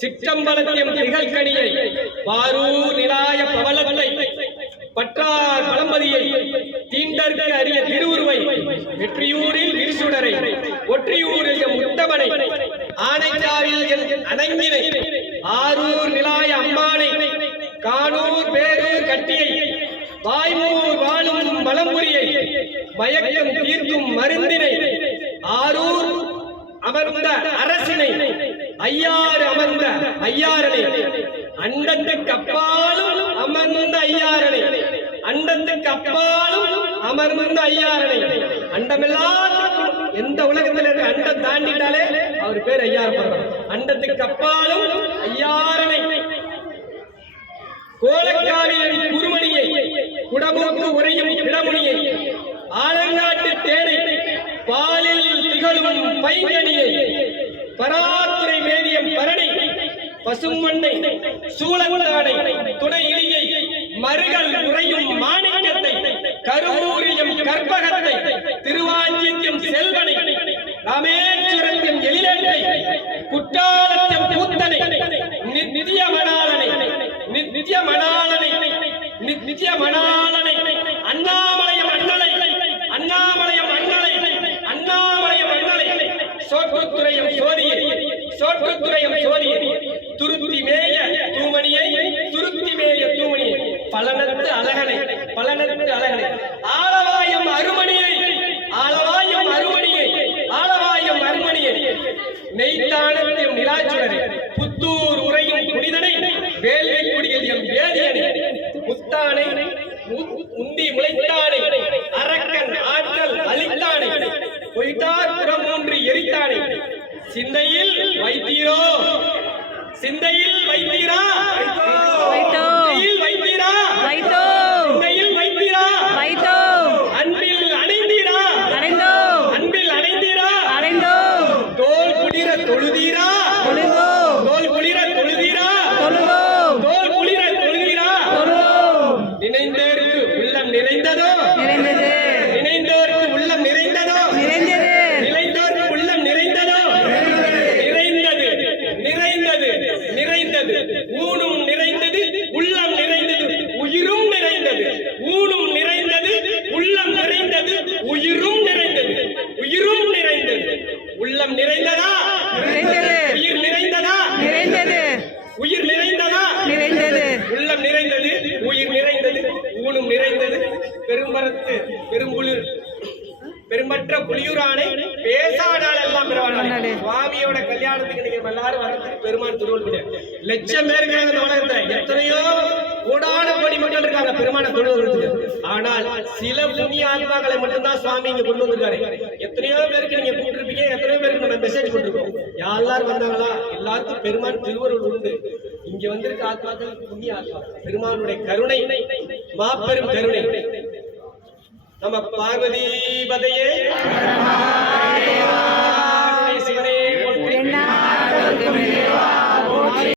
சிற்றம்பலத்தியம் திகழ்கனியை பாரூர் நிலாய பவளத்தை பற்றார் பழம்பதியை தீண்டற்கு அரிய திருவுருவை வெற்றியூரில் விரிசுடரை ஒற்றியூரில் முத்தமனை ஆனைக்காவில் அணங்கினை ஆரூர் நிலாய அம்மானை கானூர் பேரூர் கட்டியை வாய்மூர் வாழும் மலம்புரியை மயக்கம் தீர்க்கும் மருந்தினை ஆரூர் அமர்ந்த அரசினை ஐயாறு அமர்ந்த ஐயாரனை அண்டத்துக்கு அப்பாலும் அமர்ந்த ஐயாரனை அண்டத்துக்கு அப்பாலும் அமர்ந்த ஐயாரனை அண்டமெல்லாத்துக்கும் எந்த உலகத்தில் இருக்க அண்டம் தாண்டிட்டாலே அவர் பேர் ஐயாறு அண்டத்துக்கு அப்பாலும் ஐயாரனை கோலக்காவில் குருமணியை குடமூக்கு உரையும் இடமுனியை ஆலங்காட்டு தேனை பாலில் திகழும் பைங்கனியை பராத்துரை மேனியம் பரணி பசுமண்ணை சூழந்தாடை துணை இலியை மருகல் உறையும் மாணிக்கத்தை கருவூரியம் கற்பகத்தை திருவாஞ்சியம் செல்வனை ராமேஸ்வரத்தின் எழிலேட்டை குற்றாலத்தின் பூத்தனை நித்திய மணாலனை நித்திய மணாலனை நித்திய மணாலனை அண்ணாமலையம் அண்ணலை அண்ணாமலையம் அண்ணலை அண்ணாமலையம் அண்ணலை சோற்றுத்துறையம் சோதியை சோற்றுத்துறையம் சோதியை துருத்தி மேய தூமணியை துருத்தி மேய தூமணியை பலனத்து அழகனை பலனத்து அழகனை ஆலவாயம் அருமணியை ஆலவாயம் அருமணியை ஆலவாயம் அருமணியை நெய்த்தானத்தின் நிலாச்சுடரை புத்தூர் உரையும் புனிதனை வேள்விக்குடியில் எம் வேதியனை முத்தானை உந்தி முளைத்தானை அரக்கன் ஆற்றல் அளித்தானை பொய்த்தார் புறம் ஒன்று எரித்தானை சிந்தையில் வைத்தீரோ சிந்தையில் வைத்தீரா சிந்தையில் வைத்தீரா சிந்தையில் வைத்தீரா அன்பில் அணைந்தீரா அன்பில் அணைந்தீரா தோல் குளிர தொழுதீரா தோல் குளிர தொழுதீரா தோல் குளிர தொழுதீரா நினைந்தோருக்கு உள்ளம் நிறைந்ததோ நினைந்தோருக்கு உள்ளம் நிறைந்ததோ நினைந்தோருக்கு உள்ளம் நிறைந்ததோ நிறைந்தது நிறைந்தது நிறைந்தது ஊனும் நிறைந்தது உள்ளம் நிறைந்தது உயிரும் நிறைந்தது ஊனும் நிறைந்தது உள்ளம் நிறைந்தது உயிரும் நிறைந்தது உயிரும் நிறைந்தது உள்ளம் நிறைந்ததா உயிர் நிறைந்ததா உயிர் நிறைந்ததா உள்ளம் நிறைந்தது உயிர் நிறைந்தது ஊனும் நிறைந்தது பெரும்பரத்து பெரும்புளிர் பெரும்பற்ற புலியூரானை பேசானால் எல்லாம் பெருமாள் சுவாமியோட கல்யாணத்துக்கு நீங்க எல்லாரும் வரதுக்கு பெருமாள் திருவள்ளுவர் லட்சம் பேர் இருக்காங்க இந்த உலகத்துல எத்தனையோ கோடான கோடி மக்கள் இருக்காங்க பெருமான தொழுவதற்கு ஆனால் சில புண்ணிய ஆத்மாக்களை மட்டும்தான் சுவாமி இங்க கொண்டு வந்திருக்காரு எத்தனையோ பேருக்கு நீங்க கூப்பிட்டுருப்பீங்க எத்தனையோ பேருக்கு நம்ம மெசேஜ் போட்டிருக்கோம் யாரெல்லாம் வந்தாங்களா எல்லாருக்கும் பெருமான் திருவருள் உண்டு இங்க வந்திருக்க ஆத்மாக்கள் புண்ணிய ஆத்மா பெருமானுடைய கருணை மாபெரும் கருணை நம்ம பார்வதி பதையே